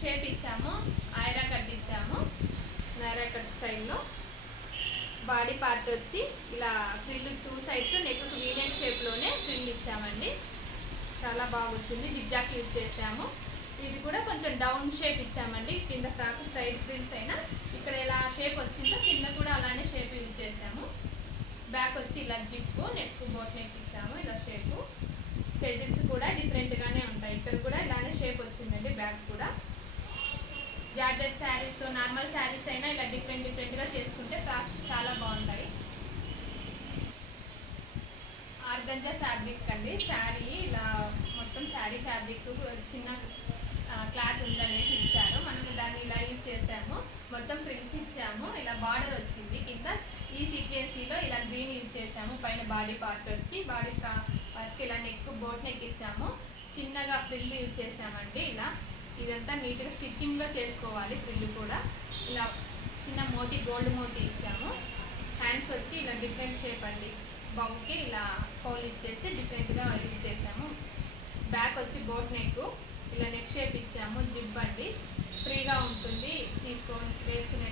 Shape ఇచ్చాము, ఐరా cut ఇచ్చాము, నైరా కట్ స్టైల్లో. బాడీ పార్ట్ వచ్చి ఇలా ఫ్రిల్ 2 సైడ్స్ నెక్ వీనెక్ షేప్లోనే ఫ్రిల్ ఇచ్చామండి. చాలా బాగా వచ్చింది. జిగ్జాగ్ యూజ్ చేసాము. ఇది కూడా కొంచెం డౌన్ షేప్ ఇచ్చామండి. కింద ఫ్రాక్ స్ట్రైట్ ఫ్రిల్స్ అయినా ఇక్కడ ఇలా షేప్ వచ్చిందో కింద కూడా అలానే షేప్ యూజ్ చేసాము. బ్యాక్ వచ్చి ఇలా జిప్, నెక్ బోట్ నెక్ ఇచ్చాము ఇలా షేపు. ఫెజిల్స్ కూడా డిఫరెంట్గానే ఉంటాయి. ఇక్కడ కూడా ఇలానే షేప్ వచ్చిందండి. బ్యాక్ కూడా జార్జెట్ శారీస్తో నార్మల్ శారీస్ అయినా ఇలా డిఫరెంట్గా చేసుకుంటే ఫ్రాక్స్ చాలా బాగుంటాయి. ఆర్గంజా ఫ్యాబ్రిక్ అండి. శారీ ఇలా మొత్తం శారీ ఫ్యాబ్రిక్ చిన్న క్లాత్ ఉందనేసి ఇచ్చారు. మనం దాన్ని ఇలా యూజ్ చేసాము. మొత్తం ఫ్రిల్స్ ఇచ్చాము. ఇలా బార్డర్ వచ్చింది కింద. ఈ సీక్వెన్సీలో ఇలా గ్రీన్ యూజ్ చేసాము. పైన బాడీ పార్ట్ వచ్చి బాడీ పార్ట్కి ఇలా నెక్ బోట్ నెక్ ఇచ్చాము. చిన్నగా ఫ్రిల్ యూజ్ చేసామండి. ఇలా ఇదంతా నీట్గా స్టిచ్చింగ్లో చేసుకోవాలి. ఫ్రిల్ కూడా ఇలా చిన్న మోతీ, గోల్డ్ మోతీ ఇచ్చాము. హ్యాండ్స్ వచ్చి ఇలా డిఫరెంట్ షేప్ అండి. బౌకి ఇలా హోల్ ఇచ్చేసి డిఫరెంట్గా యూజ్ చేసాము. బ్యాక్ వచ్చి బోట్ నెక్ ఇలా నెక్ షేప్ ఇచ్చాము. జిప్ అండి, ఫ్రీగా ఉంటుంది వేసుకునే